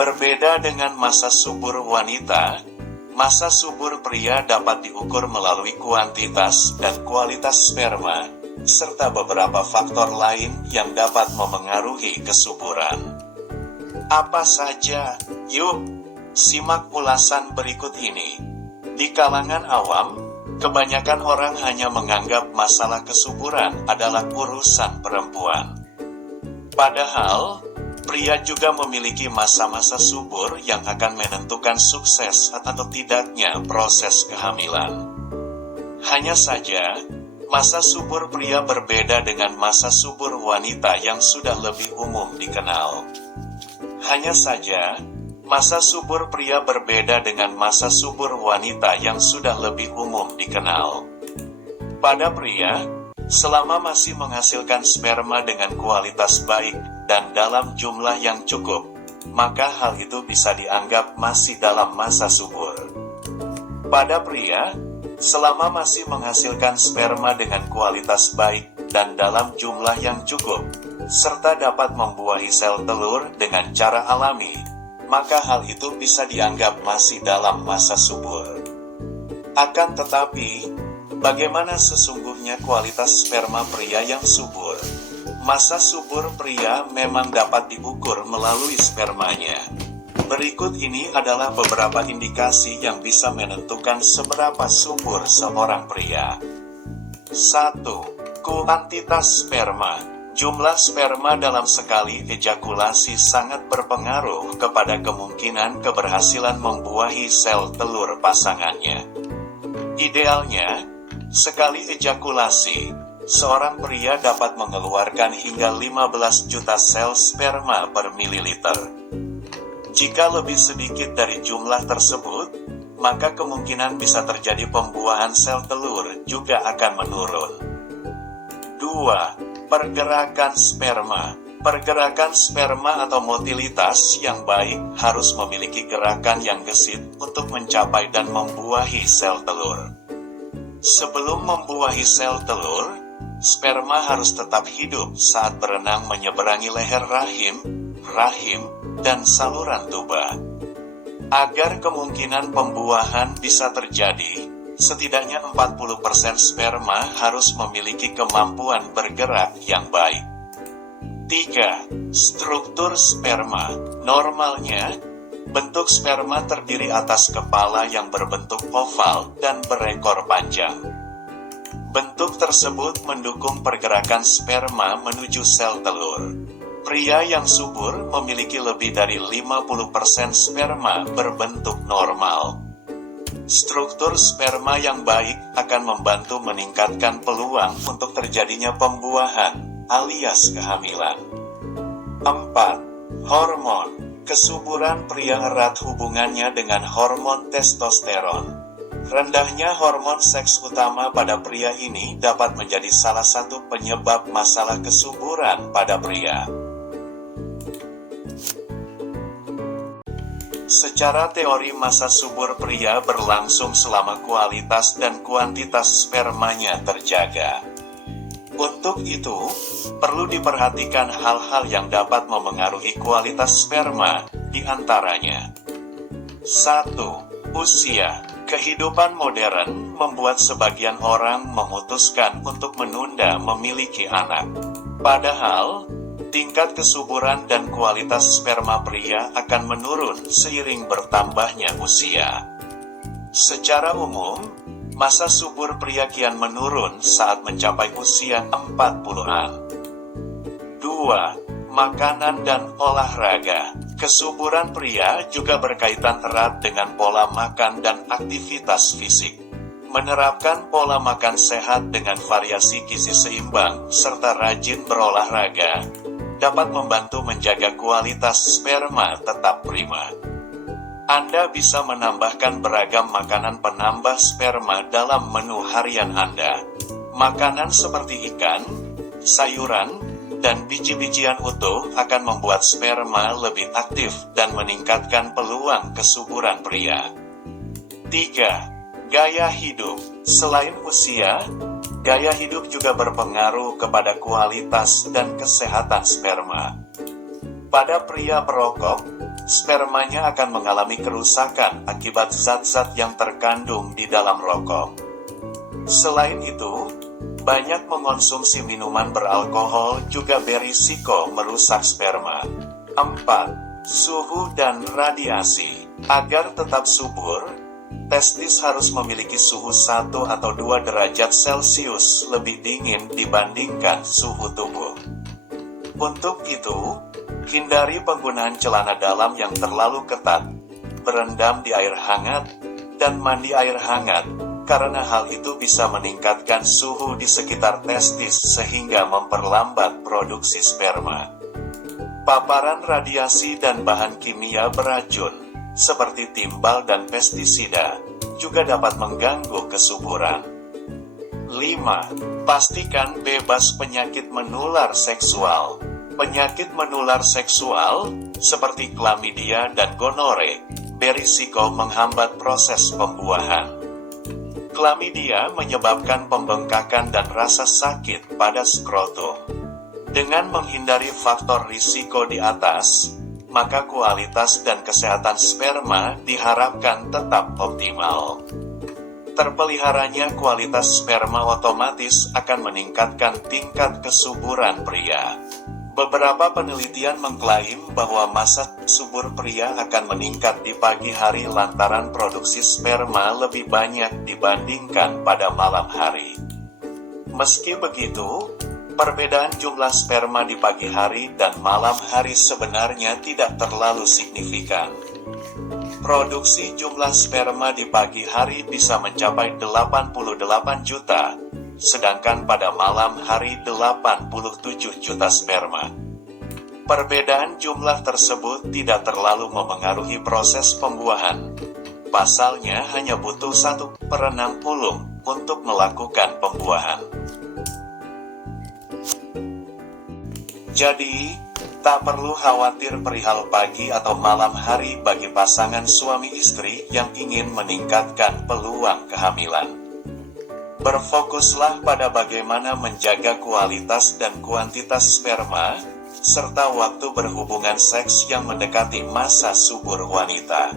Berbeda dengan masa subur wanita, masa subur pria dapat diukur melalui kuantitas dan kualitas sperma, serta beberapa faktor lain yang dapat memengaruhi kesuburan. Apa saja? Yuk, simak ulasan berikut ini. Di kalangan awam, kebanyakan orang hanya menganggap masalah kesuburan adalah urusan perempuan. Padahal, pria juga memiliki masa-masa subur yang akan menentukan sukses atau tidaknya proses kehamilan. Hanya saja, masa subur pria berbeda dengan masa subur wanita yang sudah lebih umum dikenal. Hanya saja, masa subur pria berbeda dengan masa subur wanita yang sudah lebih umum dikenal. Pada pria, selama masih menghasilkan sperma dengan kualitas baik dan dalam jumlah yang cukup, maka hal itu bisa dianggap masih dalam masa subur. Pada pria, selama masih menghasilkan sperma dengan kualitas baik dan dalam jumlah yang cukup, serta dapat membuahi sel telur dengan cara alami, maka hal itu bisa dianggap masih dalam masa subur. Akan tetapi, bagaimana sesungguhnya kualitas sperma pria yang subur? Masa subur pria memang dapat diukur melalui spermanya. Berikut ini adalah beberapa indikasi yang bisa menentukan seberapa subur seorang pria. 1. Kuantitas sperma. Jumlah sperma dalam sekali ejakulasi sangat berpengaruh kepada kemungkinan keberhasilan membuahi sel telur pasangannya. Idealnya, sekali ejakulasi, seorang pria dapat mengeluarkan hingga 15 juta sel sperma per mililiter. Jika lebih sedikit dari jumlah tersebut, maka kemungkinan bisa terjadi pembuahan sel telur juga akan menurun. 2. Pergerakan sperma. Pergerakan sperma atau motilitas yang baik harus memiliki gerakan yang gesit untuk mencapai dan membuahi sel telur. Sebelum membuahi sel telur, sperma harus tetap hidup saat berenang menyeberangi leher rahim, dan saluran tuba. Agar kemungkinan pembuahan bisa terjadi, setidaknya 40% sperma harus memiliki kemampuan bergerak yang baik. 3. Struktur sperma. Normalnya, bentuk sperma terdiri atas kepala yang berbentuk oval dan berekor panjang. Bentuk tersebut mendukung pergerakan sperma menuju sel telur. Pria yang subur memiliki lebih dari 50% sperma berbentuk normal. Struktur sperma yang baik akan membantu meningkatkan peluang untuk terjadinya pembuahan, alias kehamilan. 4. Hormon. Kesuburan pria erat hubungannya dengan hormon testosteron. Rendahnya hormon seks utama pada pria ini dapat menjadi salah satu penyebab masalah kesuburan pada pria. Secara teori masa subur pria berlangsung selama kualitas dan kuantitas spermanya terjaga. Untuk itu, perlu diperhatikan hal-hal yang dapat memengaruhi kualitas sperma, di antaranya 1. Usia. Kehidupan modern membuat sebagian orang memutuskan untuk menunda memiliki anak. Padahal, tingkat kesuburan dan kualitas sperma pria akan menurun seiring bertambahnya usia. Secara umum, masa subur pria kian menurun saat mencapai usia 40-an. 2. Makanan dan olahraga. Kesuburan pria juga berkaitan erat dengan pola makan dan aktivitas fisik. Menerapkan pola makan sehat dengan variasi gizi seimbang serta rajin berolahraga dapat membantu menjaga kualitas sperma tetap prima. Anda bisa menambahkan beragam makanan penambah sperma dalam menu harian Anda. Makanan seperti ikan, sayuran, dan biji-bijian utuh akan membuat sperma lebih aktif dan meningkatkan peluang kesuburan pria. 3. Gaya hidup. Selain usia, gaya hidup juga berpengaruh kepada kualitas dan kesehatan sperma. Pada pria perokok, spermanya akan mengalami kerusakan akibat zat-zat yang terkandung di dalam rokok. Selain itu, banyak mengonsumsi minuman beralkohol juga berisiko merusak sperma. 4. Suhu dan radiasi. Agar tetap subur, testis harus memiliki suhu 1 atau 2 derajat Celcius lebih dingin dibandingkan suhu tubuh. Untuk itu, hindari penggunaan celana dalam yang terlalu ketat, berendam di air hangat, dan mandi air hangat, karena hal itu bisa meningkatkan suhu di sekitar testis sehingga memperlambat produksi sperma. Paparan radiasi dan bahan kimia beracun, seperti timbal dan pestisida, juga dapat mengganggu kesuburan. 5. Pastikan bebas penyakit menular seksual. Penyakit menular seksual, seperti klamidia dan gonore, berisiko menghambat proses pembuahan. Klamidia menyebabkan pembengkakan dan rasa sakit pada skrotum. Dengan menghindari faktor risiko di atas, maka kualitas dan kesehatan sperma diharapkan tetap optimal. Terpeliharanya kualitas sperma otomatis akan meningkatkan tingkat kesuburan pria. Beberapa penelitian mengklaim bahwa masa subur pria akan meningkat di pagi hari lantaran produksi sperma lebih banyak dibandingkan pada malam hari. Meski begitu, perbedaan jumlah sperma di pagi hari dan malam hari sebenarnya tidak terlalu signifikan. Produksi jumlah sperma di pagi hari bisa mencapai 88 juta, sedangkan pada malam hari 87 juta sperma. Perbedaan jumlah tersebut tidak terlalu memengaruhi proses pembuahan. Pasalnya hanya butuh 1/60 untuk melakukan pembuahan. Jadi, tak perlu khawatir perihal pagi atau malam hari bagi pasangan suami istri yang ingin meningkatkan peluang kehamilan. Berfokuslah pada bagaimana menjaga kualitas dan kuantitas sperma, serta waktu berhubungan seks yang mendekati masa subur wanita.